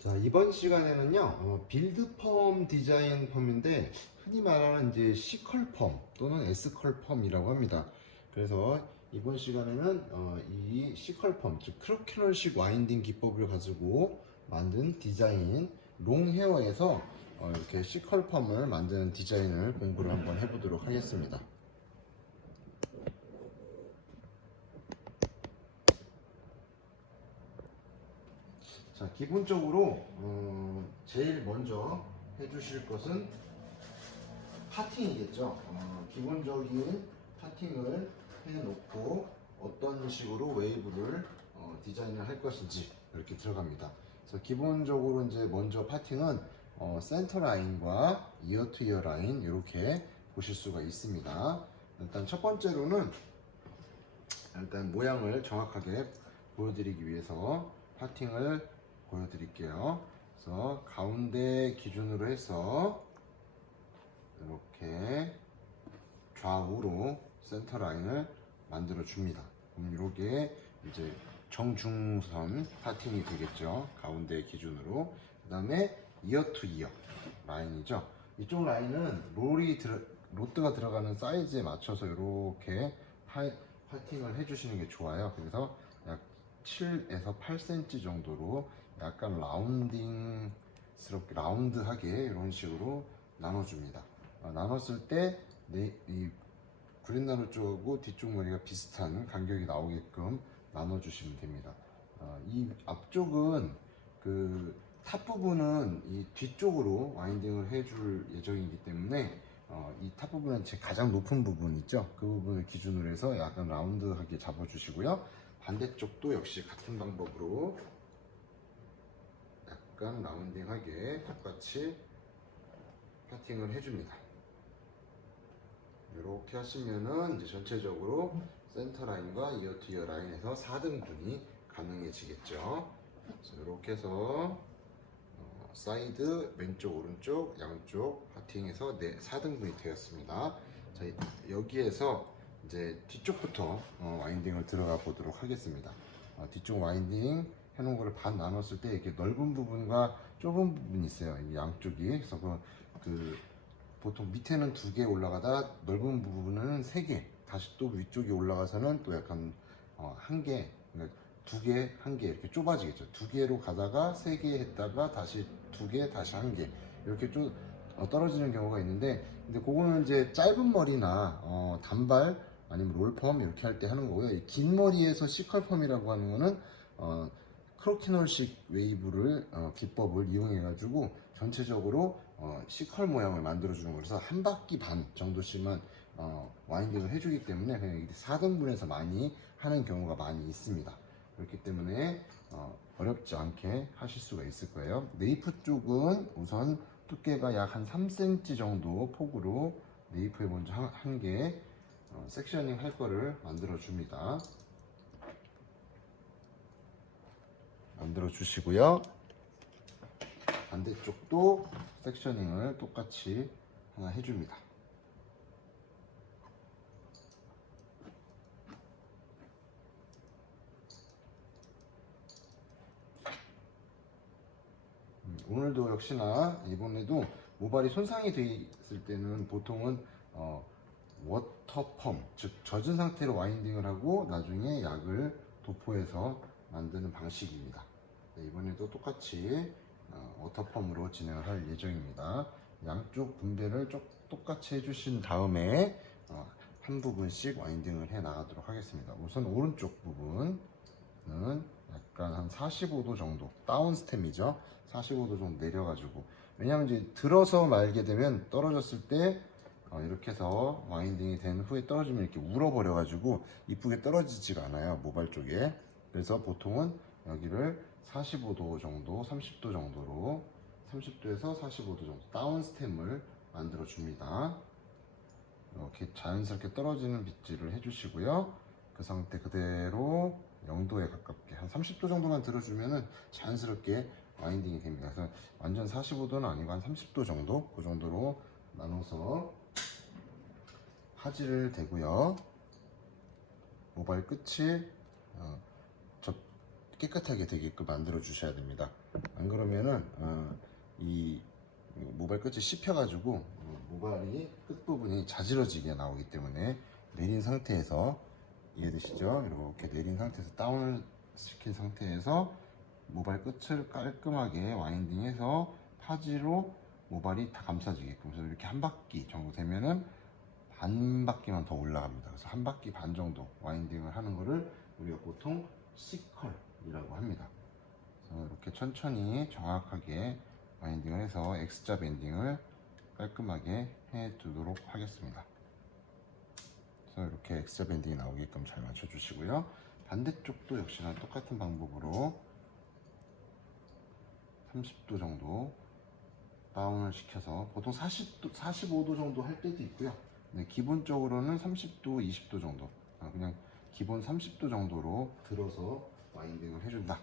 자, 이번 시간에는요, 빌드 펌 디자인 펌인데, 흔히 말하는 이제 C컬 펌 또는 S컬 펌이라고 합니다. 그래서 이번 시간에는 이 C컬 펌, 즉 크로키널식 와인딩 기법을 가지고 만든 디자인 롱 헤어에서 이렇게 C컬 펌을 만드는 디자인을 공부를 한번 해보도록 하겠습니다. 자, 기본적으로 제일 먼저 해주실 것은 파팅이겠죠. 기본적인 파팅을 해놓고 어떤 식으로 웨이브를 디자인을 할 것인지 이렇게 들어갑니다. 그래서 기본적으로 이제 먼저 파팅은 센터 라인과 이어 투 이어 라인 이렇게 보실 수가 있습니다. 일단 첫 번째로는 일단 모양을 정확하게 보여드리기 위해서 파팅을 보여드릴게요. 그래서 가운데 기준으로 해서 이렇게 좌우로 센터 라인을 만들어 줍니다. 그럼 이게 이제 정중선 파팅이 되겠죠. 가운데 기준으로. 그 다음에 이어 투 이어 라인이죠. 이쪽 라인은 로드가 들어가는 사이즈에 맞춰서 이렇게 파팅을 해주시는 게 좋아요. 그래서 약 7에서 8cm 정도로 약간 라운드하게 이런 식으로 나눠줍니다. 나눴을 때 이 그린나루 쪽하고 뒤쪽 머리가 비슷한 간격이 나오게끔 나눠주시면 됩니다. 이 앞쪽은 그 탑 부분은 이 뒤쪽으로 와인딩을 해줄 예정이기 때문에 이 탑 부분은 제 가장 높은 부분 있죠. 그 부분을 기준으로 해서 약간 라운드하게 잡아주시고요. 반대쪽도 역시 같은 방법으로 약간 라운딩하게 똑같이 파팅을 해줍니다. 이렇게 하시면은 이제 전체적으로 센터 라인과 이어 투 이어 라인에서 4등분이 가능해지겠죠. 그래서 이렇게 해서 사이드, 왼쪽, 오른쪽, 양쪽 파팅해서 4등분이 되었습니다. 자, 여기에서 이제 뒤쪽부터 와인딩을 들어가 보도록 하겠습니다. 뒤쪽 와인딩 해놓은 거를 반 나눴을 때 이렇게 넓은 부분과 좁은 부분이 있어요. 이 양쪽이. 그래서 보통 밑에는 2개 올라가다 넓은 부분은 3개, 다시 또 위쪽에 올라가서는 또 약간 1개, 그러니까 2개, 1개 이렇게 좁아지겠죠. 2개로 가다가 3개 했다가 다시 2개, 다시 1개 이렇게 좀 떨어지는 경우가 있는데, 근데 그거는 이제 짧은 머리나 단발 아니면 롤펌 이렇게 할 때 하는 거고요. 이 긴 머리에서 C컬펌이라고 하는 거는 크로키널식 웨이브를 기법을 이용해 가지고 전체적으로 C컬 모양을 만들어 주는 거라서 한 바퀴 반 정도씩만 와인딩을 해주기 때문에 그냥 4등분해서 많이 하는 경우가 많이 있습니다. 그렇기 때문에 어렵지 않게 하실 수가 있을 거예요. 네이프 쪽은 우선 두께가 약 한 3cm 정도 폭으로 네이프에 먼저 한 개 섹셔닝 할 거를 만들어 줍니다. 만들어 주시고요. 반대쪽도 섹셔닝을 똑같이 하나 해줍니다. 오늘도 역시나 이번에도 모발이 손상이 되어 있을 때는 보통은 워터펌, 즉 젖은 상태로 와인딩을 하고 나중에 약을 도포해서 만드는 방식입니다. 네, 이번에도 똑같이 워터펌으로 진행을 할 예정입니다. 양쪽 분배를 똑같이 해주신 다음에 한 부분씩 와인딩을 해 나가도록 하겠습니다. 우선 오른쪽 부분은 약간 한 45도 정도 다운 스템이죠. 45도 정도 내려가지고, 왜냐하면 이제 들어서 말게 되면 떨어졌을 때 이렇게 해서 와인딩이 된 후에 떨어지면 이렇게 울어버려 가지고 이쁘게 떨어지지가 않아요, 모발 쪽에. 그래서 보통은 여기를 45도 정도, 30도 정도로 30도에서 45도 정도 다운 스템을 만들어 줍니다. 이렇게 자연스럽게 떨어지는 빗질을 해주시고요. 그 상태 그대로 0도에 가깝게 한 30도 정도만 들어주면은 자연스럽게 와인딩이 됩니다. 그래서 완전 45도는 아니고 한 30도 정도, 그 정도로 나눠서 파지를 대고요. 모발 끝이 깨끗하게 되게끔 만들어 주셔야 됩니다. 안 그러면은 이 모발 끝이 씹혀가지고 모발이 끝부분이 자지러지게 나오기 때문에 내린 상태에서, 이해되시죠? 이렇게 내린 상태에서 다운을 시킨 상태에서 모발 끝을 깔끔하게 와인딩해서 파지로 모발이 다 감싸지게끔, 그래서 이렇게 한 바퀴 정도 되면은 반 바퀴만 더 올라갑니다. 그래서 한 바퀴 반 정도 와인딩을 하는 거를 우리가 보통 C컬이라고 합니다. 그래서 이렇게 천천히 정확하게 와인딩을 해서 X자 밴딩을 깔끔하게 해 두도록 하겠습니다. 그래서 이렇게 X자 밴딩이 나오게끔 잘 맞춰 주시고요. 반대쪽도 역시나 똑같은 방법으로 30도 정도 다운을 시켜서, 보통 40도, 45도 정도 할 때도 있고요. 네, 기본적으로는 30도, 20도 정도, 그냥 기본 30도 정도로 들어서 와인딩을 해준다.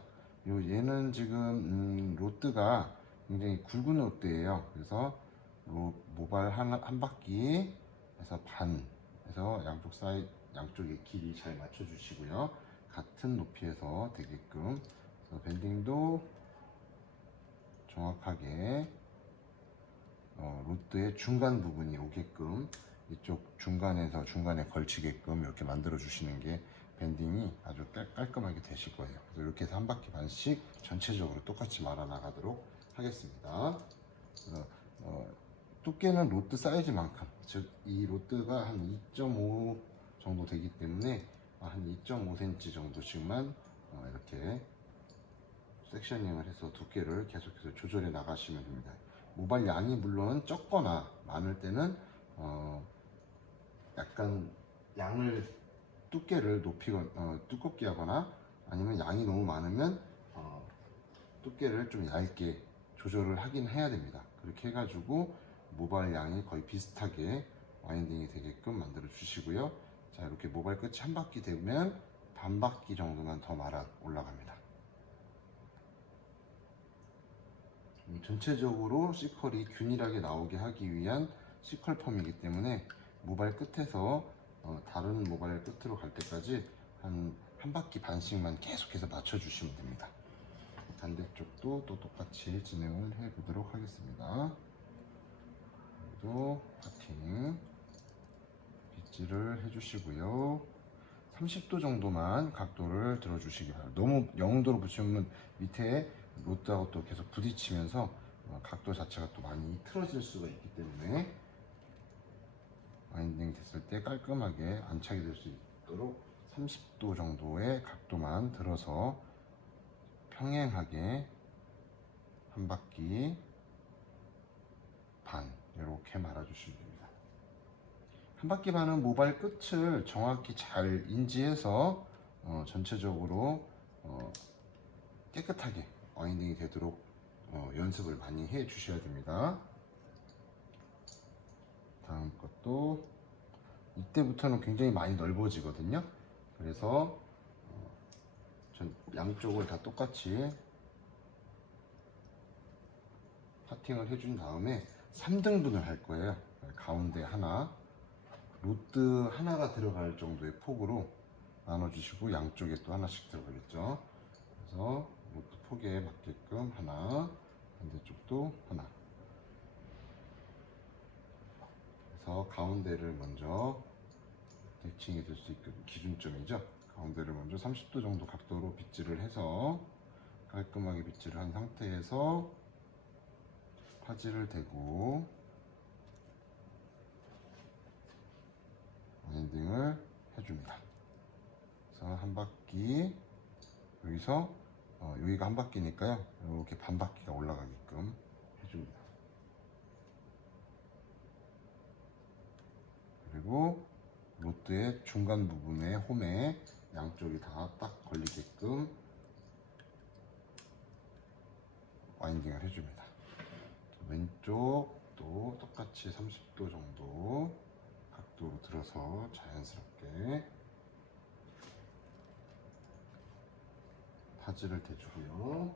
얘는 지금 로드가 굉장히 굵은 로드예요. 그래서 모발 한 바퀴에서 반에서 양쪽 사이, 양쪽의 길이 잘 맞춰 주시고요. 같은 높이에서 되게끔, 그래서 밴딩도 정확하게 로드의 중간 부분이 오게끔, 이쪽 중간에서 중간에 걸치게끔 이렇게 만들어 주시는 게 밴딩이 아주 깔끔하게 되실 거예요. 그래서 이렇게 해서 한 바퀴 반씩 전체적으로 똑같이 말아 나가도록 하겠습니다. 그래서 두께는 로드 사이즈만큼, 즉 이 로드가 한 2.5 정도 되기 때문에 한 2.5cm 정도씩만 이렇게 섹셔닝을 해서 두께를 계속해서 조절해 나가시면 됩니다. 모발 양이 물론 적거나 많을 때는 약간 양을, 두께를 두껍게 하거나, 아니면 양이 너무 많으면 두께를 좀 얇게 조절을 하긴 해야 됩니다. 그렇게 해가지고 모발 양이 거의 비슷하게 와인딩이 되게끔 만들어 주시고요. 자, 이렇게 모발 끝이 한 바퀴 되면 반 바퀴 정도만 더 말아 올라갑니다. 전체적으로 C컬이 균일하게 나오게 하기 위한 C컬 펌이기 때문에 모발 끝에서 다른 모발 끝으로 갈 때까지 한 바퀴 반씩만 계속해서 맞춰주시면 됩니다. 반대쪽도 또 똑같이 진행을 해 보도록 하겠습니다. 여기도 파팅 빗질을 해주시고요. 30도 정도만 각도를 들어주시기 바랍니다. 너무 0도로 붙이면 밑에 로드하고 또 계속 부딪히면서 각도 자체가 또 많이 틀어질 수가 있기 때문에 와인딩 됐을 때 깔끔하게 안착이 될 수 있도록 30도 정도의 각도만 들어서 평행하게 한 바퀴 반 이렇게 말아주시면 됩니다. 한 바퀴 반은 모발 끝을 정확히 잘 인지해서 전체적으로 깨끗하게 와인딩이 되도록 연습을 많이 해 주셔야 됩니다. 다음 것도 이때부터는 굉장히 많이 넓어지거든요. 그래서 양쪽을 다 똑같이 파팅을 해준 다음에 3등분을 할 거예요. 가운데 하나, 로드 하나가 들어갈 정도의 폭으로 나눠주시고, 양쪽에 또 하나씩 들어가겠죠. 그래서 로드 폭에 맞게끔 하나, 반대쪽도 하나. 그래서 가운데를 먼저 대칭이 될 수 있게 기준점이죠. 가운데를 먼저 30도 정도 각도로 빗질을 해서 깔끔하게 빗질을 한 상태에서 파지를 대고 와인딩을 해줍니다. 그래서 한 바퀴, 여기서 여기가 한 바퀴니까요, 이렇게 반 바퀴가 올라가게끔 해줍니다. 그리고 로드의 중간 부분에 홈에 양쪽이 다 딱 걸리게끔 와인딩을 해줍니다. 왼쪽도 똑같이 30도 정도 각도로 들어서 자연스럽게 파지를 대주고요.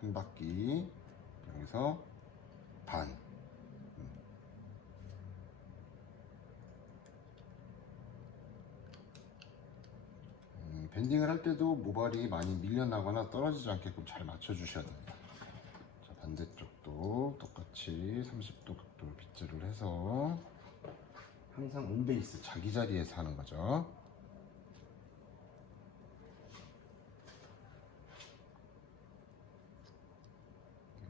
한 바퀴 여기서 반, 밴딩을 할 때도 모발이 많이 밀려나거나 떨어지지 않게끔 잘 맞춰 주셔야 됩니다. 자, 반대쪽도 똑같이 30도 각도로 빗질을 해서 항상 온베이스 자기 자리에서 하는 거죠.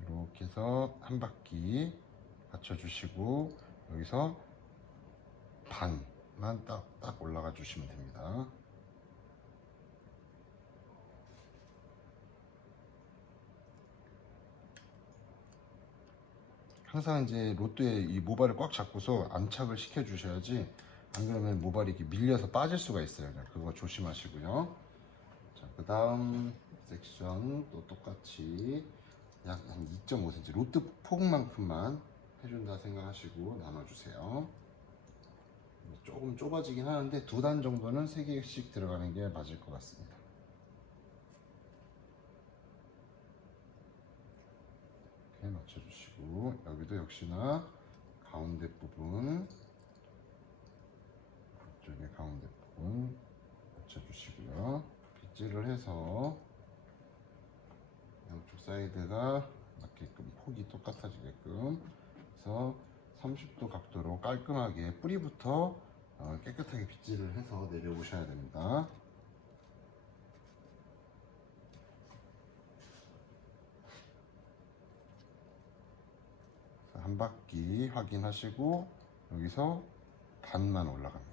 이렇게 해서 한 바퀴 맞춰주시고 여기서 반만 딱 올라가 주시면 됩니다. 항상 이제 로또에 이 모발을 꽉 잡고서 안착을 시켜 주셔야지, 안 그러면 모발이 이렇게 밀려서 빠질 수가 있어요. 그거 조심하시고요. 자, 그 다음 섹션 또 똑같이 약 한 2.5cm 로또 폭만큼만 해준다 생각하시고 나눠주세요. 조금 좁아지긴 하는데 2단 정도는 3개씩 들어가는 게 맞을 것 같습니다. 이렇게 맞춰주시고 여기도 역시나 가운데 부분, 이쪽에 가운데 부분 맞춰주시고요. 빗질을 해서 양쪽 사이드가 맞게끔 폭이 똑같아지게끔 해서 30도 각도로 깔끔하게 뿌리부터 깨끗하게 빗질을 해서 내려오셔야 됩니다. 한 바퀴 확인하시고 여기서 반만 올라갑니다.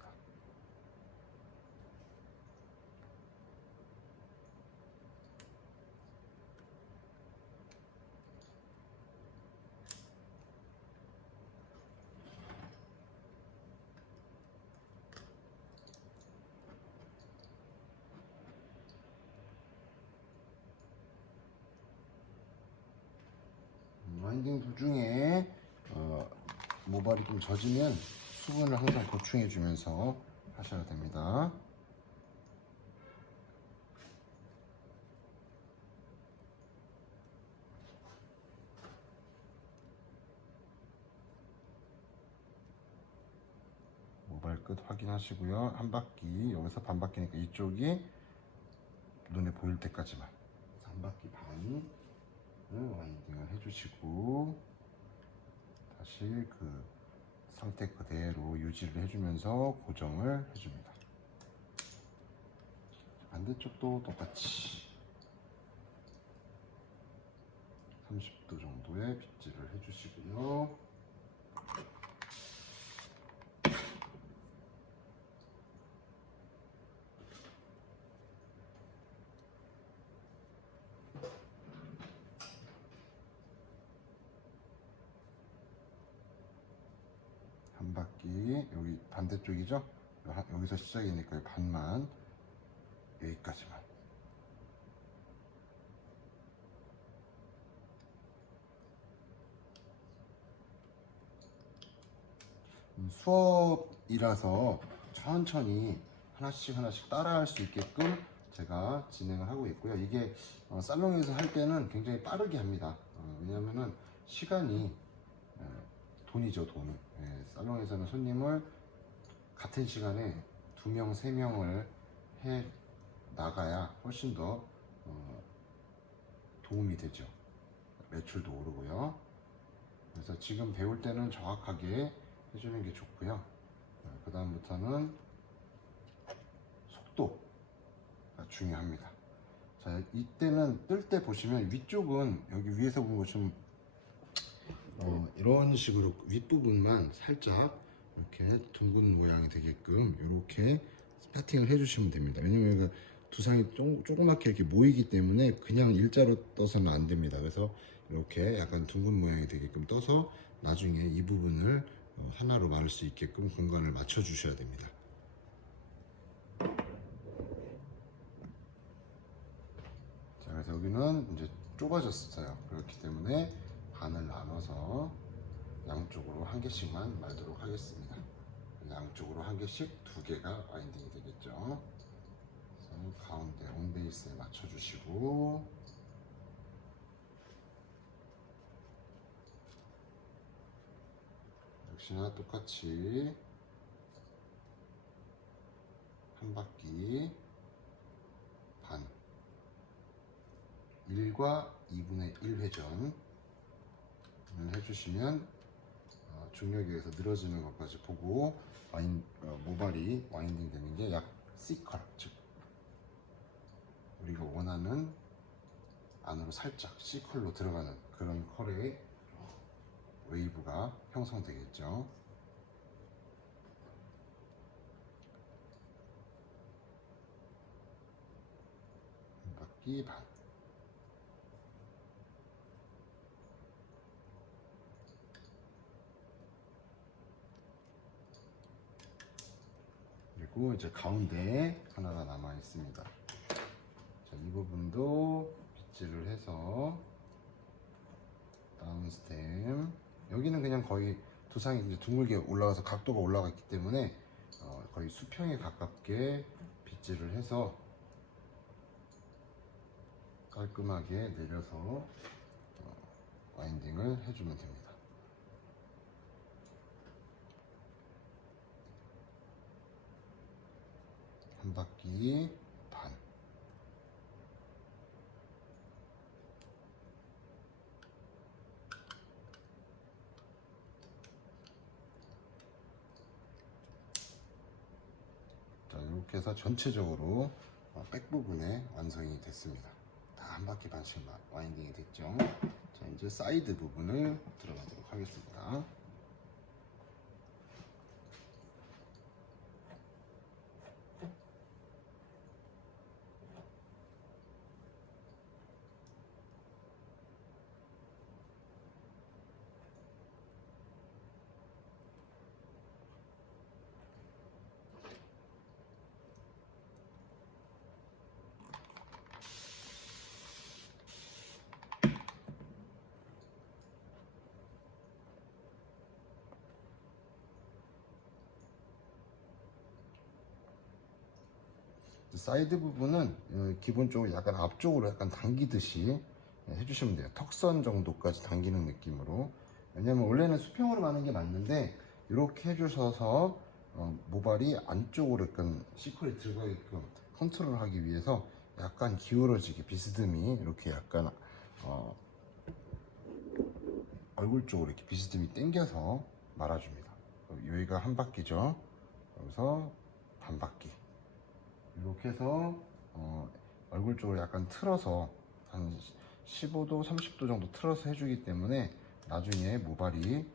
와인딩 도중에 모발이 좀 젖으면 수분을 항상 보충해 주면서 하셔야 됩니다. 모발 끝 확인하시고요. 한 바퀴, 여기서 반 바퀴니까 이쪽이 눈에 보일 때까지만 한 바퀴 반을 와인딩을 해주시고 다시 그 상태 그대로 유지를 해주면서 고정을 해줍니다. 반대쪽도 똑같이 30도 정도의 빗질을 해주시고요. 한 바퀴, 여기 반대쪽이죠? 여기서 시작이니까 반만, 여기까지만. 수업이라서 천천히 하나씩 따라 할 수 있게끔 제가 진행을 하고 있고요. 이게 살롱에서 할 때는 굉장히 빠르게 합니다. 왜냐면은 시간이 돈이죠, 돈. 살롱에서는 손님을 같은 시간에 2명, 3명을 해 나가야 훨씬 더 도움이 되죠. 매출도 오르고요. 그래서 지금 배울 때는 정확하게 해주는 게 좋고요. 그 다음부터는 속도가 중요합니다. 자, 이때는 뜰 때 보시면 위쪽은 여기 위에서 보면 좀 이런 식으로 윗부분만 살짝 이렇게 둥근 모양이 되게끔 이렇게 파팅을 해주시면 됩니다. 왜냐면 여기가 두상이 조그맣게 이렇게 모이기 때문에 그냥 일자로 떠서는 안 됩니다. 그래서 이렇게 약간 둥근 모양이 되게끔 떠서 나중에 이 부분을 하나로 말을 수 있게끔 공간을 맞춰 주셔야 됩니다. 자, 그래서 여기는 이제 좁아졌어요. 그렇기 때문에 반을 나눠서 양쪽으로 한 개씩만 말도록 하겠습니다. 양쪽으로 한 개씩 2개가 와인딩이 되겠죠. 그래서 가운데 온베이스에 맞춰주시고 역시나 똑같이 한 바퀴 1과 2분의 1 회전을 해주시면 중력에서 늘어지는 것까지 보고 모발이 와인딩 되는 게 약 C컬, 즉 우리가 원하는 안으로 살짝 C컬로 들어가는 그런 컬의 웨이브가 형성되겠죠. 한 바퀴 반. 그리고 이제 가운데 하나가 남아 있습니다. 자, 이 부분도 빗질을 해서 다운 스템. 여기는 그냥 거의 두상이 이제 둥글게 올라가서 각도가 올라갔기 때문에 거의 수평에 가깝게 빗질을 해서 깔끔하게 내려서 와인딩을 해주면 됩니다. 한 바퀴 반. 자, 이렇게 해서 전체적으로 백 부분에 완성이 됐습니다. 다 한 바퀴 반씩 와인딩이 됐죠. 자, 이제 사이드 부분을 들어가도록 하겠습니다. 사이드 부분은 기본적으로 약간 앞쪽으로 약간 당기듯이 해주시면 돼요. 턱선 정도까지 당기는 느낌으로. 왜냐면 원래는 수평으로 가는 게 맞는데 이렇게 해주셔서 모발이 안쪽으로 약간 C컬이 들어가게끔 컨트롤 하기 위해서 약간 기울어지게 비스듬히 이렇게 약간 얼굴 쪽으로 이렇게 비스듬히 당겨서 말아줍니다. 여기가 한 바퀴죠. 여기서 반 바퀴. 이렇게 해서 얼굴 쪽으로 약간 틀어서 한 15도, 30도 정도 틀어서 해주기 때문에 나중에 모발이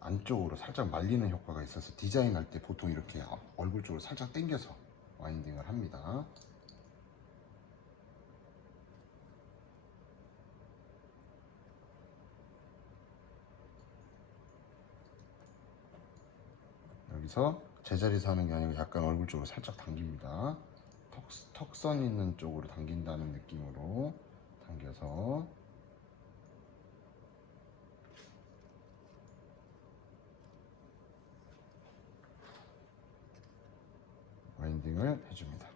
안쪽으로 살짝 말리는 효과가 있어서 디자인할 때 보통 이렇게 얼굴 쪽으로 살짝 당겨서 와인딩을 합니다. 여기서 제자리에서 하는 게 아니고 약간 얼굴 쪽으로 살짝 당깁니다. 턱선 있는 쪽으로 당긴다는 느낌으로 당겨서 와인딩을 해줍니다.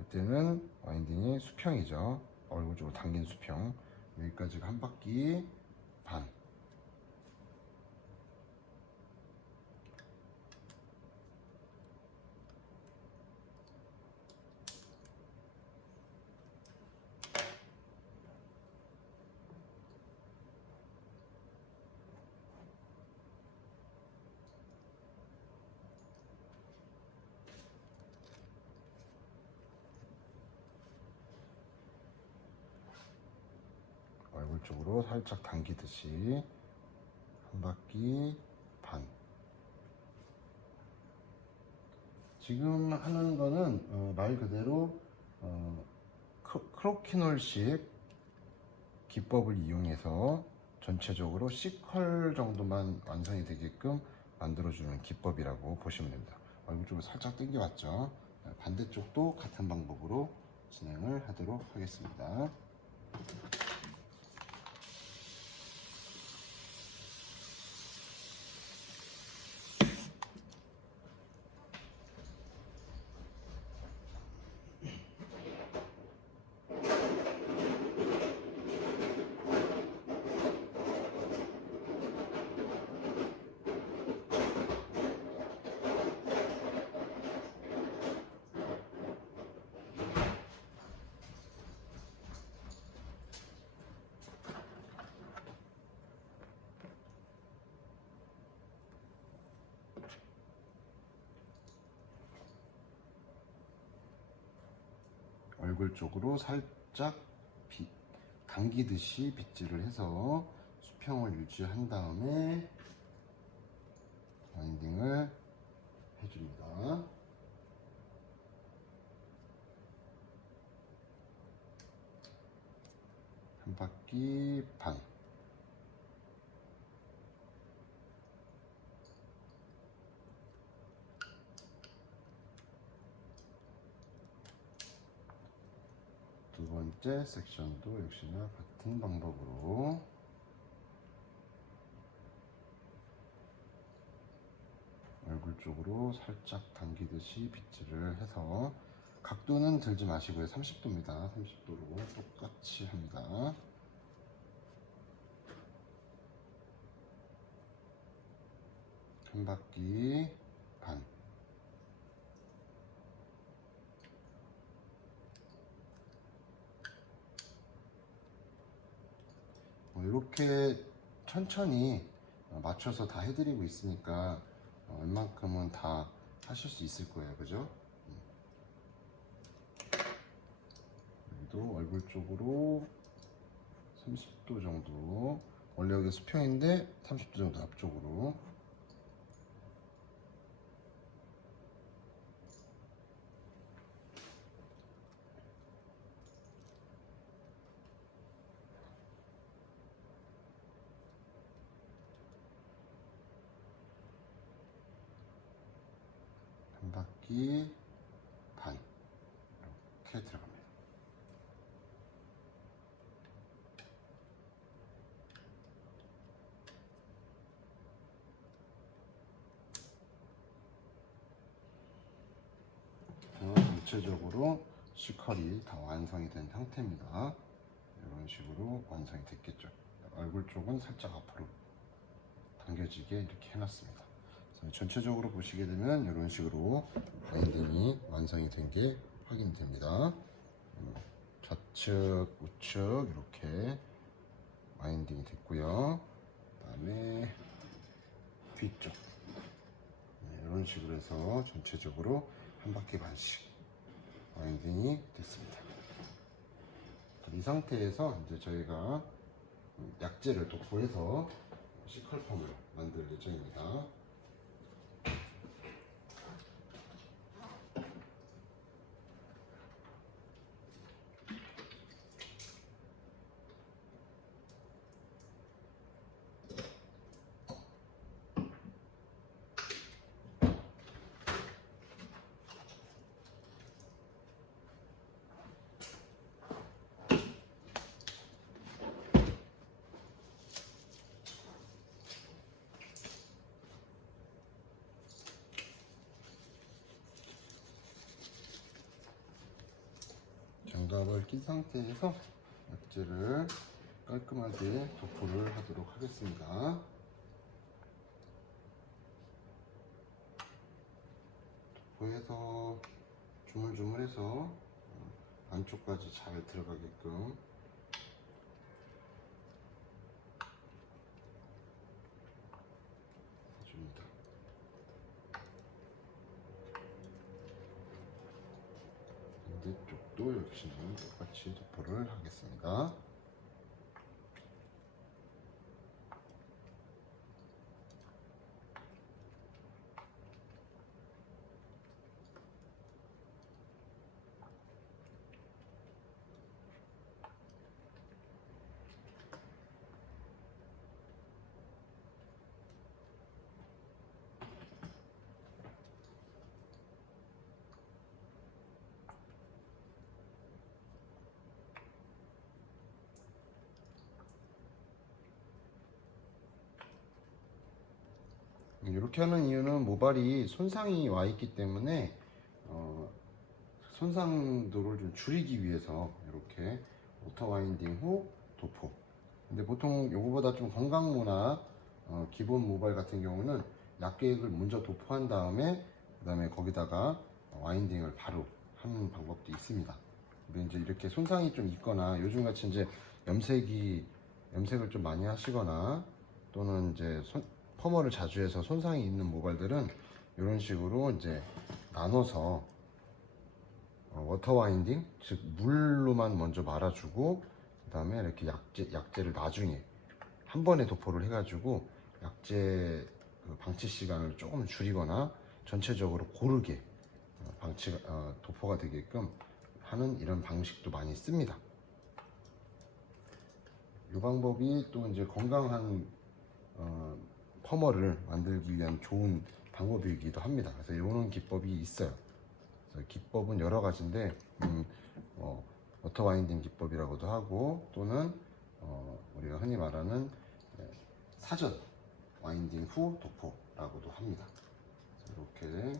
이때는 와인딩이 수평이죠. 얼굴 쪽으로 당긴 수평. 여기까지가 한 바퀴 반. 얼굴 쪽으로 살짝 당기듯이 한 바퀴 반. 지금 하는 거는 말 그대로 크로키놀식 기법을 이용해서 전체적으로 C컬 정도만 완성이 되게끔 만들어주는 기법이라고 보시면 됩니다. 얼굴 쪽으로 살짝 당겨왔죠. 반대쪽도 같은 방법으로 진행을 하도록 하겠습니다. 얼굴 쪽으로 살짝 당기듯이 빗질을 해서 수평을 유지한 다음에 와인딩을 해줍니다. 한 바퀴 반. 두 번째 섹션도 역시나 같은 방법으로 얼굴 쪽으로 살짝 당기듯이 빗질을 해서 각도는 들지 마시고요. 30도입니다. 30도로 똑같이 합니다. 한 바퀴 반. 이렇게 천천히 맞춰서 다 해드리고 있으니까 웬만큼은 다 하실 수 있을 거예요. 그죠? 여기도 얼굴 쪽으로 30도 정도, 원래 여기 수평인데 30도 정도 앞쪽으로. 한 바퀴 반 이렇게 들어갑니다. 전체적으로 C컬이 다 완성이 된 상태입니다. 이런 식으로 완성이 됐겠죠. 얼굴 쪽은 살짝 앞으로 당겨지게 이렇게 해놨습니다. 전체적으로 보시게 되면 이런 식으로 와인딩이 완성이 된 게 확인됩니다. 좌측, 우측 이렇게 와인딩이 됐고요. 그 다음에 뒤쪽 이런 식으로 해서 전체적으로 한 바퀴 반씩 와인딩이 됐습니다. 이 상태에서 이제 저희가 약재를 도포해서 C컬펌을 만들 예정입니다. 장갑을 낀 상태에서 약재를 깔끔하게 도포를 하도록 하겠습니다. 도포해서 주물주물해서 안쪽까지 잘 들어가게끔 해줍니다. 반대쪽도 역시나 똑같이 도포를 하겠습니다. 이렇게 하는 이유는 모발이 손상이 와 있기 때문에 손상도를 좀 줄이기 위해서 이렇게 오터 와인딩 후 도포. 근데 보통 요거보다 좀 건강모나 기본 모발 같은 경우는 약계획을 먼저 도포한 다음에 그 다음에 거기다가 와인딩을 바로 하는 방법도 있습니다. 근데 이제 이렇게 손상이 좀 있거나 요즘같이 이제 염색을 좀 많이 하시거나 또는 이제 펌어를 자주 해서 손상이 있는 모발들은 이런 식으로 이제 나눠서 워터 와인딩, 즉 물로만 먼저 말아주고 그 다음에 이렇게 약재를 나중에 한 번에 도포를 해가지고 약재 방치 시간을 조금 줄이거나 전체적으로 고르게 도포가 되게끔 하는 이런 방식도 많이 씁니다. 이 방법이 또 이제 건강한 펌어를 만들기 위한 좋은 방법이기도 합니다. 그래서 이런 기법이 있어요. 그래서 기법은 여러 가지인데 워터 와인딩 기법이라고도 하고 또는 우리가 흔히 말하는 사전 와인딩 후 도포라고도 합니다. 이렇게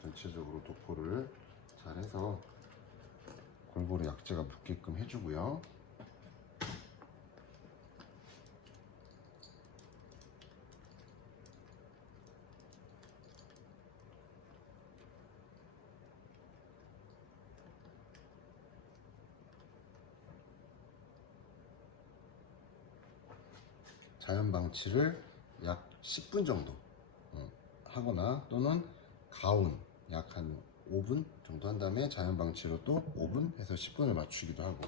전체적으로 도포를 잘 해서 골고루 약재가 묻게끔 해주고요. 자연 방치를 약 10분 정도 하거나 또는 가온 약 한 5분 정도 한 다음에 자연 방치로 또 5분 해서 10분을 맞추기도 하고,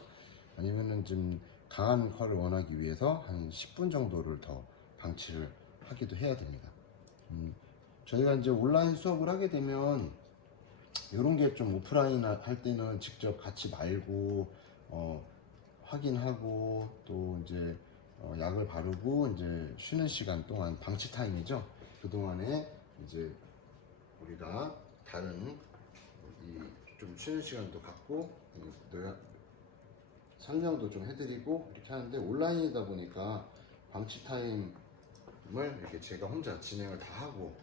아니면은 좀 강한 컬을 원하기 위해서 한 10분 정도를 더 방치를 하기도 해야 됩니다. 저희가 이제 온라인 수업을 하게 되면 이런 게 좀 오프라인 할 때는 직접 같이 말고 확인하고 또 이제 약을 바르고 이제 쉬는 시간 동안 방치 타임이죠. 그 동안에 이제 우리가 다른 좀 쉬는 시간도 갖고 설명도 좀 해드리고 이렇게 하는데, 온라인이다 보니까 방치 타임을 이렇게 제가 혼자 진행을 다 하고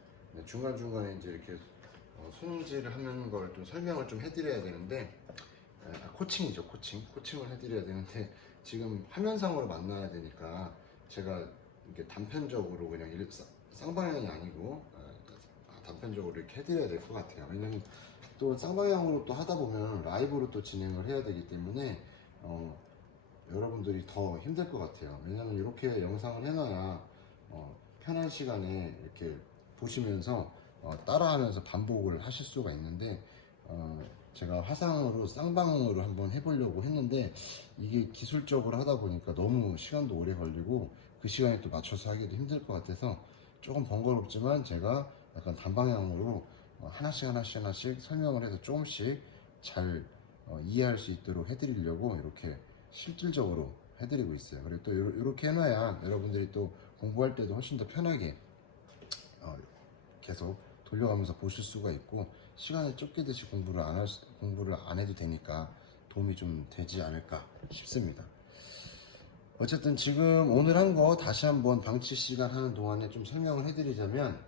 중간중간에 이제 이렇게 손질을 하는 걸 좀 설명을 좀 해드려야 되는데, 코칭이죠. 코칭을 해드려야 되는데 지금 화면상으로 만나야 되니까 제가 이렇게 단편적으로 그냥 쌍방향이 아니고 단편적으로 이렇게 해드려야 될 것 같아요. 왜냐면 또 쌍방향으로 또 하다 보면 라이브로 또 진행을 해야 되기 때문에 여러분들이 더 힘들 것 같아요. 왜냐면 이렇게 영상을 해놔야 편한 시간에 이렇게 보시면서 따라하면서 반복을 하실 수가 있는데, 제가 화상으로 쌍방으로 한번 해보려고 했는데 이게 기술적으로 하다 보니까 너무 시간도 오래 걸리고 그 시간에 또 맞춰서 하기도 힘들 것 같아서 조금 번거롭지만 제가 약간 단방향으로 하나씩 설명을 해서 조금씩 잘 이해할 수 있도록 해드리려고 이렇게 실질적으로 해드리고 있어요. 그리고 또 이렇게 해놔야 여러분들이 또 공부할 때도 훨씬 더 편하게 계속 돌려가면서 보실 수가 있고, 시간이 쫓기듯이 공부를 안 해도 되니까 도움이 좀 되지 않을까 싶습니다. 어쨌든 지금 오늘 한 거 다시 한번 방치 시간 하는 동안에 좀 설명을 해드리자면,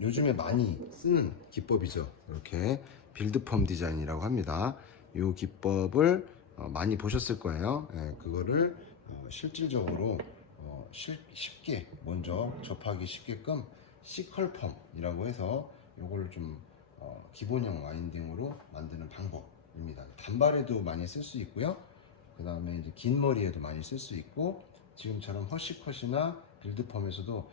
요즘에 많이 쓰는 기법이죠. 이렇게 빌드펌 디자인이라고 합니다. 이 기법을 많이 보셨을 거예요. 그거를 실질적으로 쉽게 먼저 접하기 쉽게끔 C컬펌이라고 해서 이거를 좀 기본형 와인딩으로 만드는 방법입니다. 단발에도 많이 쓸 수 있고요. 그 다음에 이제 긴 머리에도 많이 쓸 수 있고, 지금처럼 허쉬컷이나 빌드펌에서도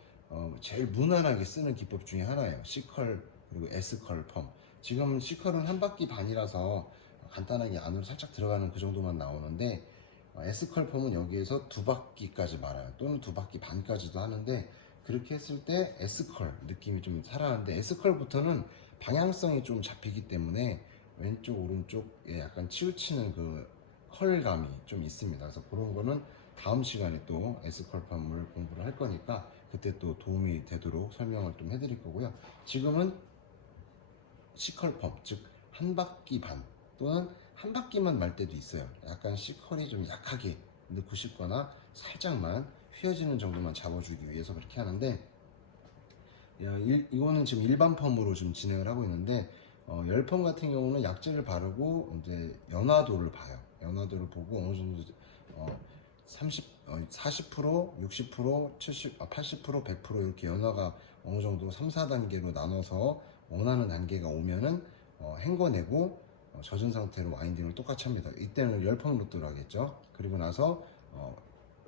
제일 무난하게 쓰는 기법 중에 하나예요. C컬 그리고 S컬 펌. 지금 C컬은 한 바퀴 반이라서 간단하게 안으로 살짝 들어가는 그 정도만 나오는데, S컬 펌은 여기에서 두 바퀴까지 말아요. 또는 두 바퀴 반까지도 하는데, 그렇게 했을 때 S컬 느낌이 좀 살아나는데, S컬부터는 방향성이 좀 잡히기 때문에 왼쪽 오른쪽에 약간 치우치는 그 컬감이 좀 있습니다. 그래서 그런 거는 다음 시간에 또 S컬 펌을 공부를 할 거니까 그때 또 도움이 되도록 설명을 좀 해드릴 거고요. 지금은 C컬 펌, 즉 한 바퀴 반 또는 한 바퀴만 말 때도 있어요. 약간 C컬이 좀 약하게 넣고 싶거나 살짝만 휘어지는 정도만 잡아주기 위해서 그렇게 하는데, 이거는 지금 일반 펌으로 좀 진행을 하고 있는데, 열펌 같은 경우는 약재를 바르고 이제 연화도를 봐요. 연화도를 보고 어느 정도 40%, 60%, 70, 80%, 100% 이렇게 연화가 어느 정도 3, 4단계로 나눠서 원하는 단계가 오면은 헹궈내고 젖은 상태로 와인딩을 똑같이 합니다. 이때는 열펌 로또로 하겠죠. 그리고 나서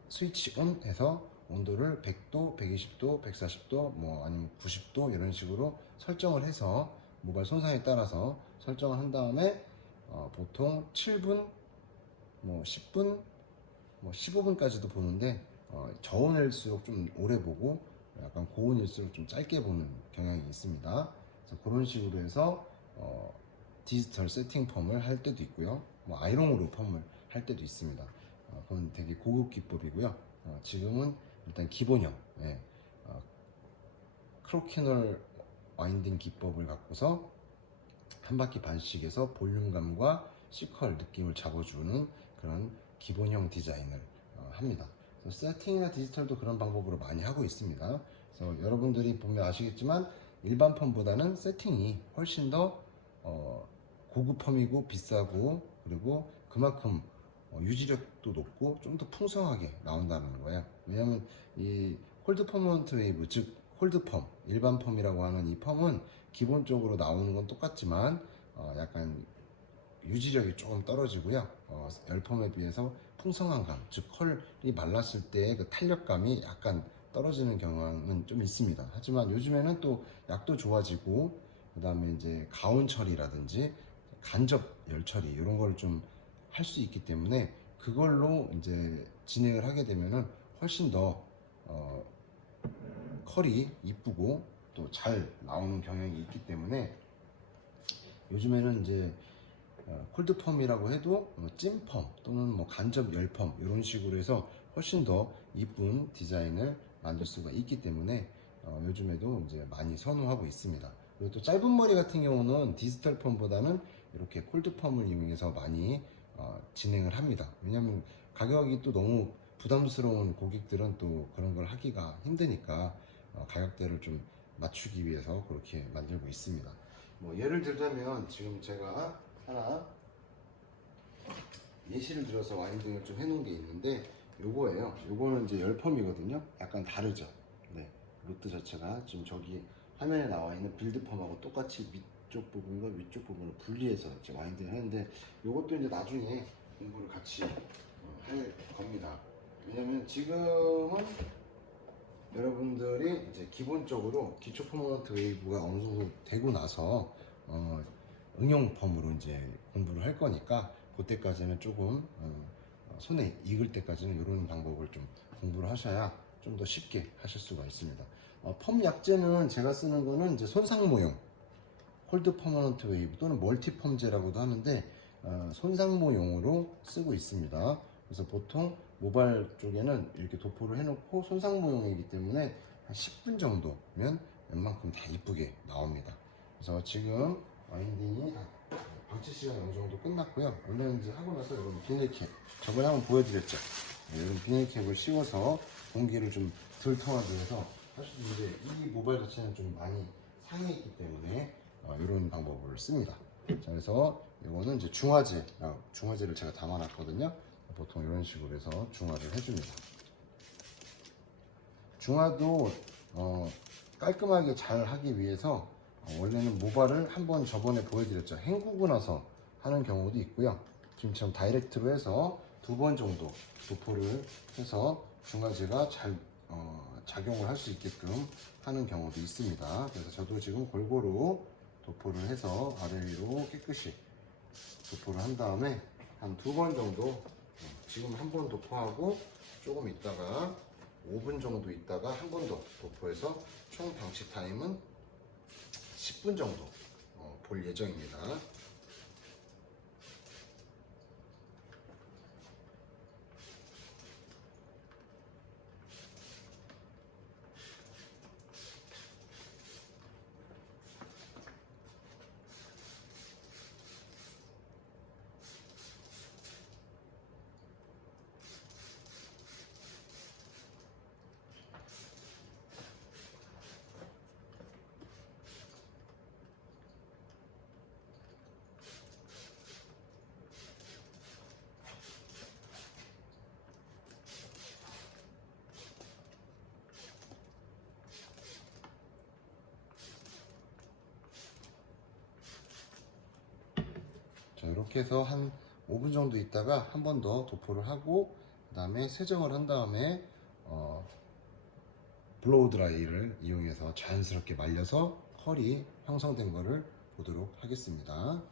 스위치 온 해서 온도를 100도, 120도, 140도, 뭐 아니면 90도 이런 식으로 설정을 해서 모발 손상에 따라서 설정을 한 다음에 보통 7분, 뭐 10분, 뭐 15분까지도 보는데 저온일수록 좀 오래 보고 약간 고온일수록 좀 짧게 보는 경향이 있습니다. 그래서 그런 식으로 해서 디지털 세팅 펌을 할 때도 있고요. 뭐 아이롱으로 펌을 할 때도 있습니다. 그건 되게 고급 기법이고요. 지금은 일단 기본형 크로키널 와인딩 기법을 갖고서 한 바퀴 반씩에서 볼륨감과 C컬 느낌을 잡아주는 그런 기본형 디자인을 합니다. 그래서 세팅이나 디지털도 그런 방법으로 많이 하고 있습니다. 그래서 여러분들이 보면 아시겠지만 일반 펌보다는 세팅이 훨씬 더 고급 펌이고 비싸고, 그리고 그만큼 유지력도 높고 좀 더 풍성하게 나온다는 거예요. 왜냐하면 이 홀드 퍼머넌트 웨이브, 즉 홀드 펌, 일반 펌이라고 하는 이 펌은 기본적으로 나오는 건 똑같지만 약간 유지력이 조금 떨어지고요. 열펌에 비해서 풍성한 감, 즉 컬이 말랐을 때 그 탄력감이 약간 떨어지는 경향은 좀 있습니다. 하지만 요즘에는 또 약도 좋아지고, 그 다음에 이제 가온 처리라든지 간접 열 처리 이런 걸 좀 할 수 있기 때문에 그걸로 이제 진행을 하게 되면은 훨씬 더 컬이 이쁘고 또 잘 나오는 경향이 있기 때문에 요즘에는 이제 콜드펌이라고 해도 찐펌 또는 뭐 간접 열펌 이런 식으로 해서 훨씬 더 이쁜 디자인을 만들 수가 있기 때문에 요즘에도 이제 많이 선호하고 있습니다. 그리고 또 짧은 머리 같은 경우는 디지털 펌보다는 이렇게 콜드펌을 이용해서 많이 진행을 합니다. 왜냐하면 가격이 또 너무 부담스러운 고객들은 또 그런 걸 하기가 힘드니까 가격대를 좀 맞추기 위해서 그렇게 만들고 있습니다. 뭐 예를 들자면 지금 제가 하나 예시를 들어서 와인딩을 좀 해놓은 게 있는데 요거예요. 요거는 이제 열펌이거든요. 약간 다르죠. 네, 로트 자체가 지금 저기 화면에 나와 있는 빌드펌하고 똑같이 밑쪽 부분과 위쪽 부분을 분리해서 이제 와인딩을 하는데, 요것도 이제 나중에 공부를 같이 할 겁니다. 왜냐면 지금은 여러분들이 이제 기본적으로 기초 퍼머넌트 웨이브가 어느 정도 되고 나서 응용 펌으로 이제 공부를 할 거니까 그때까지는 조금 손에 익을 때까지는 이런 방법을 좀 공부를 하셔야 좀 더 쉽게 하실 수가 있습니다. 펌 약재는 제가 쓰는 거는 이제 손상 모형 홀드 퍼머넌트 웨이브 또는 멀티 펌제라고도 하는데 손상모용으로 쓰고 있습니다. 그래서 보통 모발 쪽에는 이렇게 도포를 해놓고 손상모용이기 때문에 한 10분 정도면 웬만큼 다 이쁘게 나옵니다. 그래서 지금 와인딩이 방치 시간 어느 정도 끝났고요. 원래는 이제 하고 나서 이런 비닐캡, 저번에 한번 보여드렸죠. 이런 비닐캡을 씌워서 공기를 좀 덜 통하게 해서, 사실 이제 이 모발 자체는 좀 많이 상해 있기 때문에 이런 방법을 씁니다. 자, 그래서 이거는 이제 중화제를 제가 담아놨거든요. 보통 이런 식으로 해서 중화를 해줍니다. 중화도 깔끔하게 잘 하기 위해서 원래는 모발을 한번 저번에 보여드렸죠. 헹구고 나서 하는 경우도 있고요. 지금처럼 다이렉트로 해서 2번 정도 도포를 해서 중화제가 잘 작용을 할 수 있게끔 하는 경우도 있습니다. 그래서 저도 지금 골고루 도포를 해서 아래 위로 깨끗이 도포를 한 다음에 한 2번 정도, 지금 한 번 도포하고 조금 있다가 5분 정도 있다가 한 번 더 도포해서 총 방치 타임은 10분 정도 볼 예정입니다. 자, 이렇게 해서 한 5분 정도 있다가 한 번 더 도포를 하고, 그 다음에 세정을 한 다음에 블로우 드라이를 이용해서 자연스럽게 말려서 컬이 형성된 거를 보도록 하겠습니다.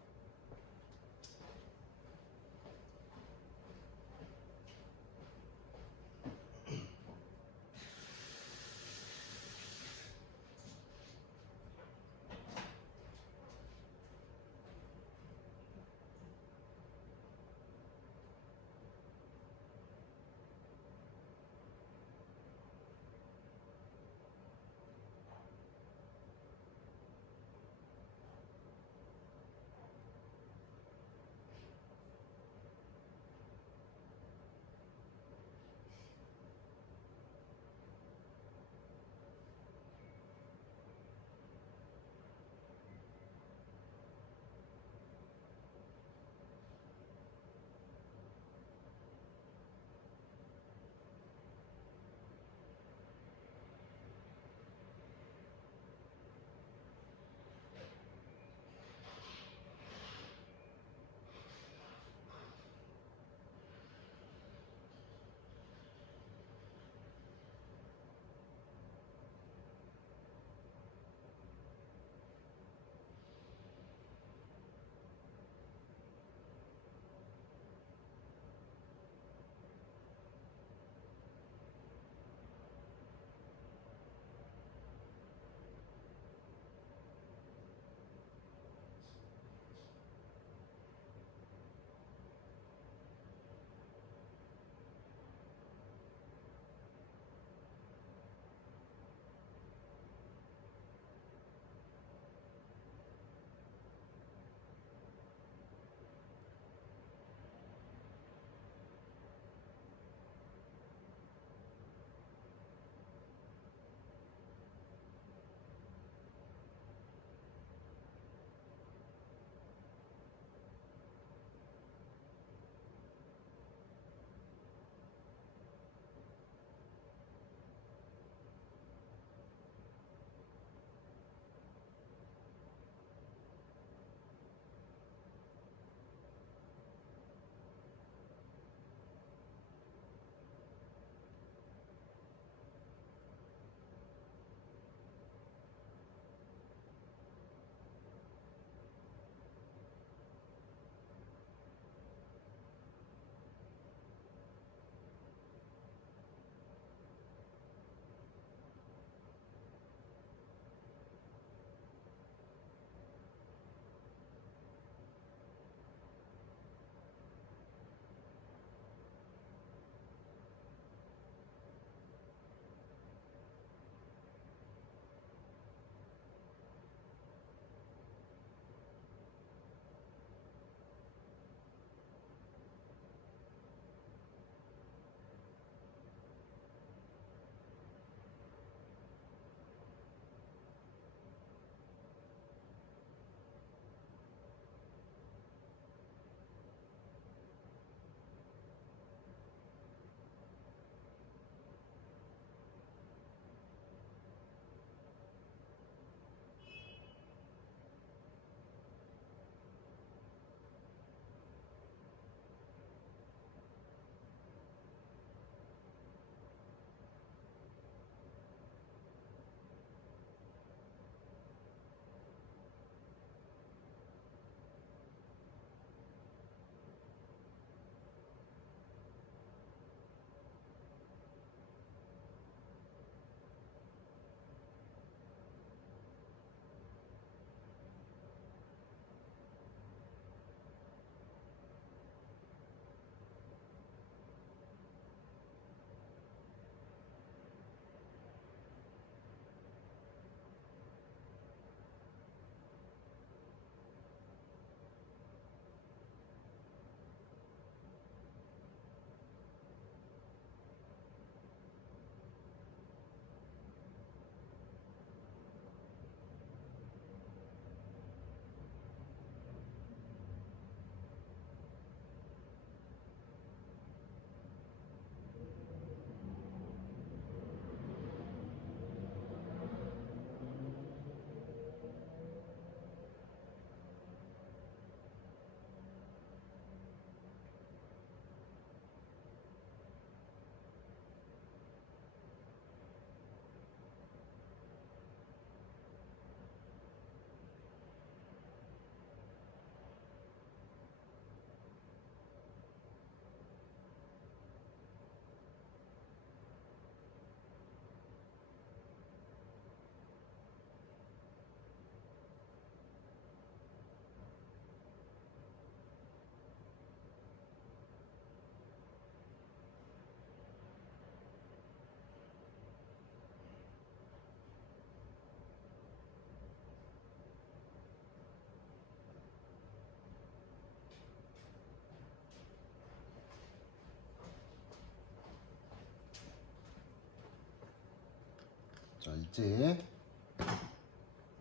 자, 이제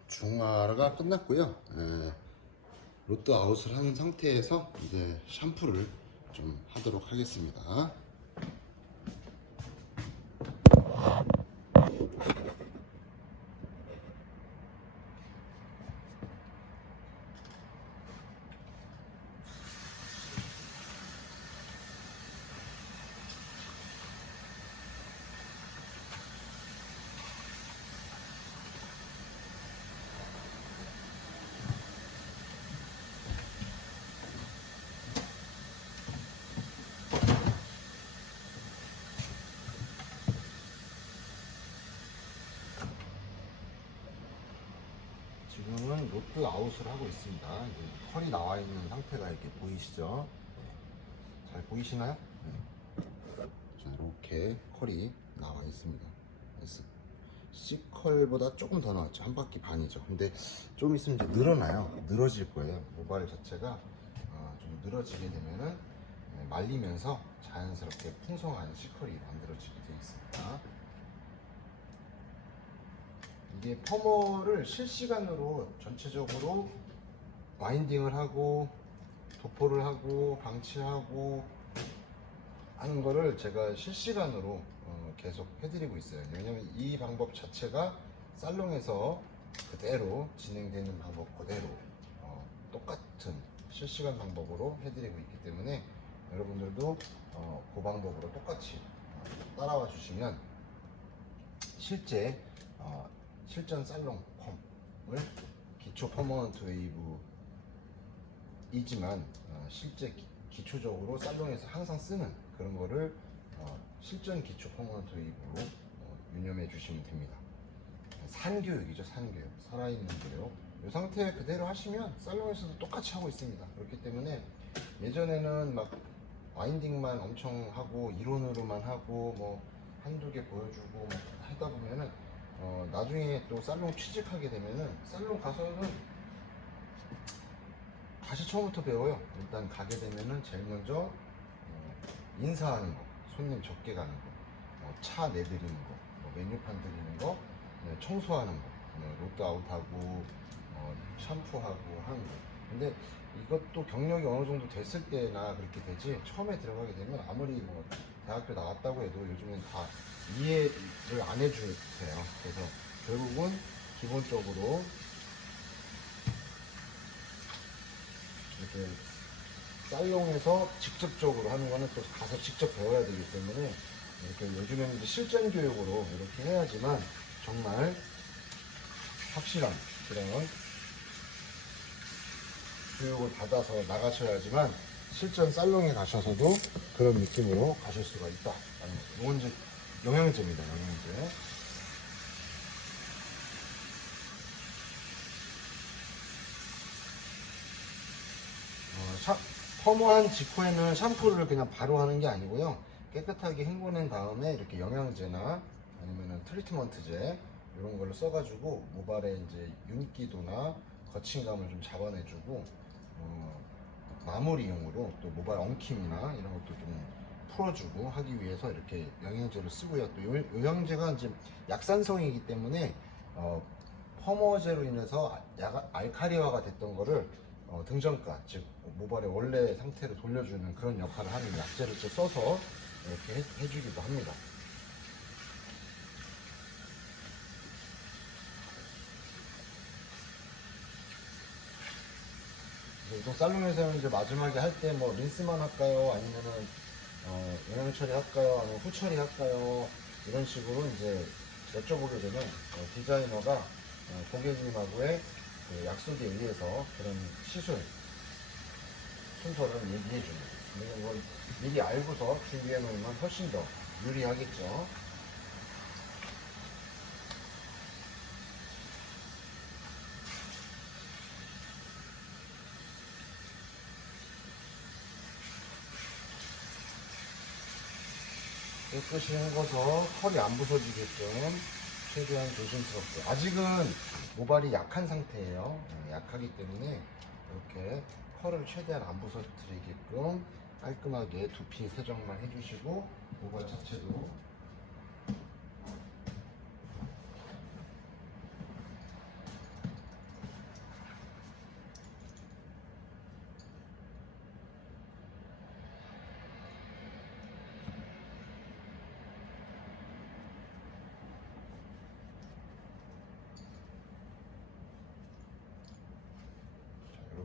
중화가 끝났고요. 로드 아웃을 한 상태에서 이제 샴푸를 좀 하도록 하겠습니다. 지금은 로드 아웃을 하고 있습니다. 이제 컬이 나와 있는 상태가 이렇게 보이시죠? 네. 잘 보이시나요? 네. 자, 이렇게 컬이 나와 있습니다. C컬보다 조금 더 나왔죠. 한 바퀴 반이죠. 근데 좀 있으면 이제 늘어나요. 늘어질 거예요. 모발 자체가 좀 늘어지게 되면은 말리면서 자연스럽게 풍성한 C컬이 만들어지게 되어 있습니다. 이게 펌어를 실시간으로 전체적으로 와인딩을 하고 도포를 하고 방치하고 하는 거를 제가 실시간으로 계속 해드리고 있어요. 왜냐면 이 방법 자체가 살롱에서 그대로 진행되는 방법 그대로 똑같은 실시간 방법으로 해드리고 있기 때문에 여러분들도 그 방법으로 똑같이 따라와 주시면 실제 실전 살롱 펌을 기초 퍼머넌트 웨이브이지만 실제 기초적으로 살롱에서 항상 쓰는 그런 거를 실전 기초 퍼머넌트 웨이브로 유념해 주시면 됩니다. 산교육이죠. 산교육, 살아있는 교육. 이 상태 그대로 하시면 살롱에서도 똑같이 하고 있습니다. 그렇기 때문에 예전에는 막 와인딩만 엄청 하고 이론으로만 하고 뭐 한두 개 보여주고 하다 보면은 나중에 또 살롱 취직하게 되면은 살롱 가서는 다시 처음부터 배워요. 일단 가게 되면은 제일 먼저 인사하는 거, 손님 적게 가는 거, 차 내드리는 거, 메뉴판 드리는 거, 청소하는 거, 로드 아웃하고 샴푸하고 하는 거. 근데 이것도 경력이 어느 정도 됐을 때나 그렇게 되지 처음에 들어가게 되면 아무리 뭐 대학교 나왔다고 해도 요즘엔 다 이해를 안 해주세요. 그래서 결국은 기본적으로 이렇게 살롱에서 직접적으로 하는 거는 또 가서 직접 배워야 되기 때문에 이렇게 요즘에는 이제 실전 교육으로 이렇게 해야지만 정말 확실한 그런 교육을 받아서 나가셔야지만 실전 살롱에 가셔서도 그런 느낌으로 가실 수가 있다. 이건 이제 영양제입니다. 영양제. 펌어한 직후에는 샴푸를 그냥 바로 하는 게 아니고요. 깨끗하게 헹궈낸 다음에 이렇게 영양제나 아니면 트리트먼트제 이런 걸로 써가지고 모발에 이제 윤기도나 거침감을 좀 잡아내주고 마무리용으로 또 모발 엉킴이나 이런 것도 좀 풀어주고 하기 위해서 이렇게 영양제를 쓰고요. 또 영양제가 이제 약산성이기 때문에 펌어제로 인해서 알카리화가 됐던 거를 등전가, 즉 모발의 원래 상태로 돌려주는 그런 역할을 하는 약재를 또 써서 이렇게 해주기도 합니다. 보통 살롱에서는 이제 마지막에 할 때 뭐 린스만 할까요? 아니면은 영양 처리할까요? 아니면 후 처리할까요? 이런 식으로 이제 여쭤보게 되면 디자이너가 고객님하고의 그 약속에 의해서 그런 시술 순서를 얘기해 줍니다. 이건 미리 알고서 준비해 놓으면 훨씬 더 유리하겠죠. 깨끗이 헹궈서 컬이 안 부서지게끔 최대한 조심스럽게. 아직은 모발이 약한 상태예요. 약하기 때문에 이렇게 컬을 최대한 안 부서뜨리게끔 깔끔하게 두피 세정만 해주시고 모발 자체도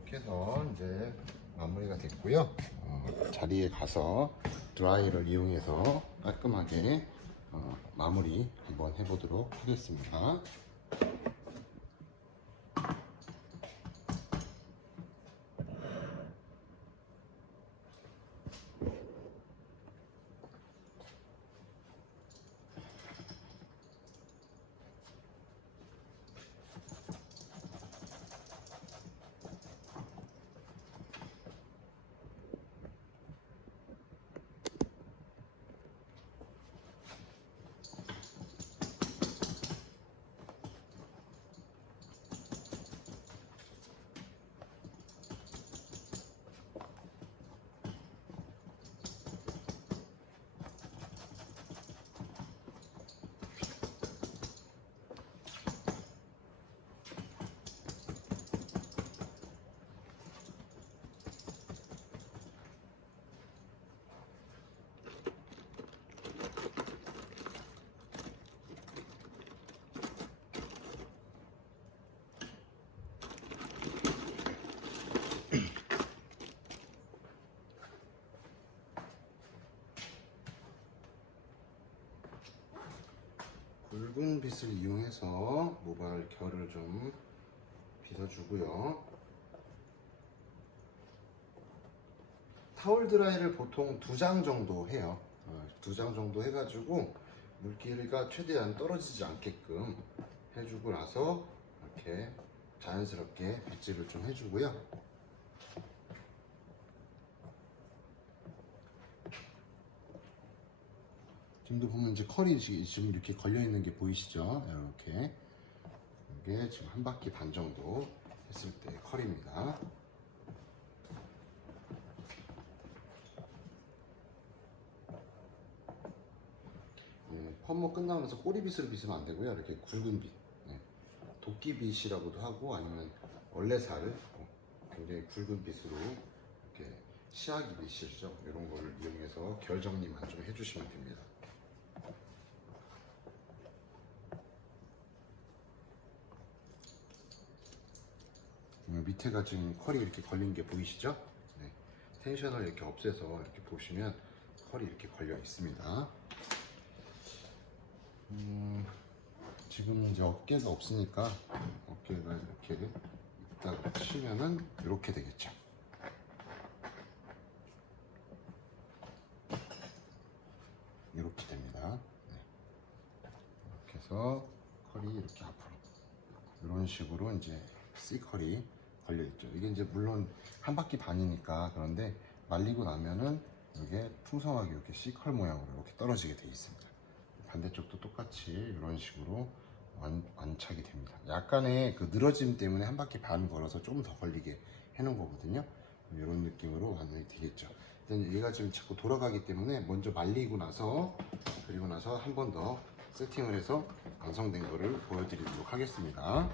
이렇게 해서 이제 마무리가 됐고요. 자리에 가서 드라이를 이용해서 깔끔하게 마무리 한번 해보도록 하겠습니다. 굵은 빗을 이용해서 모발 결을 좀 빗어주고요. 타올 드라이를 보통 2장 정도 해요. 2장 정도 해가지고 물기가 최대한 떨어지지 않게끔 해주고 나서 이렇게 자연스럽게 빗질을 좀 해주고요. 지금도 보면 이제 컬이 지금 이렇게 걸려 있는 게 보이시죠? 이렇게 이게 지금 한 바퀴 반 정도 했을 때 컬입니다. 펌머 끝나고 나서 꼬리빗으로 빗으면 안 되고요. 이렇게 굵은 빗, 도끼빗이라고도 하고 아니면 원래살, 굉장히 굵은 빗으로 이렇게 시아기 빗이죠. 이런 걸 이용해서 결 정리만 좀 해주시면 됩니다. 밑에가 지금 컬이 이렇게 걸린 게 보이시죠? 네. 텐션을 이렇게 없애서 이렇게 보시면 컬이 이렇게 걸려 있습니다. 지금 이제 어깨가 없으니까 어깨가 이렇게 딱 치면은 이렇게 되겠죠. 이렇게 됩니다. 네. 이렇게 해서 컬이 이렇게 앞으로 이런 식으로 이제 C컬이 걸려 있죠. 이게 이제 물론 한 바퀴 반이니까 그런데 말리고 나면은 이게 풍성하게 이렇게 C컬 모양으로 이렇게 떨어지게 되어 있습니다. 반대쪽도 똑같이 이런 식으로 완착이 됩니다. 약간의 그 늘어짐 때문에 한 바퀴 반 걸어서 조금 더 걸리게 해놓은 거거든요. 이런 느낌으로 완성이 되겠죠. 얘가 지금 자꾸 돌아가기 때문에 먼저 말리고 나서 그리고 나서 한 번 더 세팅을 해서 완성된 거를 보여드리도록 하겠습니다.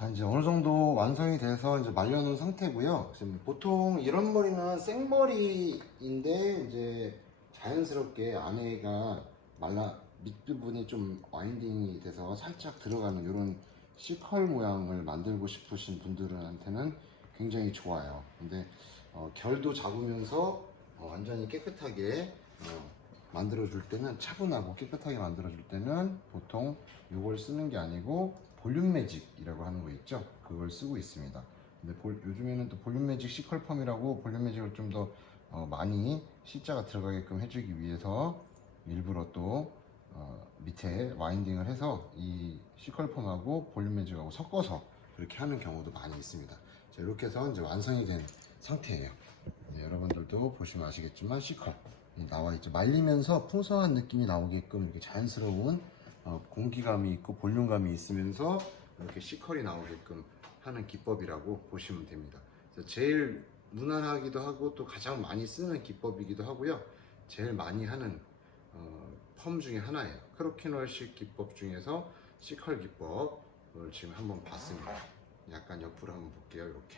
자, 이제 어느 정도 완성이 돼서 이제 말려놓은 상태고요. 지금 보통 이런 머리는 생머리인데 이제 자연스럽게 안에가 밑부분이 좀 와인딩이 돼서 살짝 들어가는 이런 C컬 모양을 만들고 싶으신 분들한테는 굉장히 좋아요. 근데 결도 잡으면서 완전히 깨끗하게 만들어줄 때는, 차분하고 깨끗하게 만들어줄 때는 보통 이걸 쓰는 게 아니고 볼륨 매직이라고 하는 거 있죠? 그걸 쓰고 있습니다. 근데 요즘에는 또 볼륨 매직 C컬 펌이라고 볼륨 매직을 좀 더 많이 C자가 들어가게끔 해주기 위해서 일부러 또 밑에 와인딩을 해서 이 C컬 펌하고 볼륨 매직하고 섞어서 그렇게 하는 경우도 많이 있습니다. 자, 이렇게 해서 이제 완성이 된 상태예요. 네, 여러분들도 보시면 아시겠지만 C컬 나와 있죠. 말리면서 풍성한 느낌이 나오게끔 이렇게 자연스러운 공기감이 있고 볼륨감이 있으면서 이렇게 C컬이 나오게끔 하는 기법이라고 보시면 됩니다. 그래서 제일 무난하기도 하고 또 가장 많이 쓰는 기법이기도 하고요. 제일 많이 하는 펌 중에 하나예요. 크로키널식 기법 중에서 C컬 기법을 지금 한번 봤습니다. 약간 옆으로 한번 볼게요. 이렇게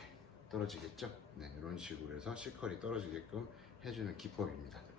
떨어지겠죠? 네, 이런 식으로 해서 C컬이 떨어지게끔 해주는 기법입니다.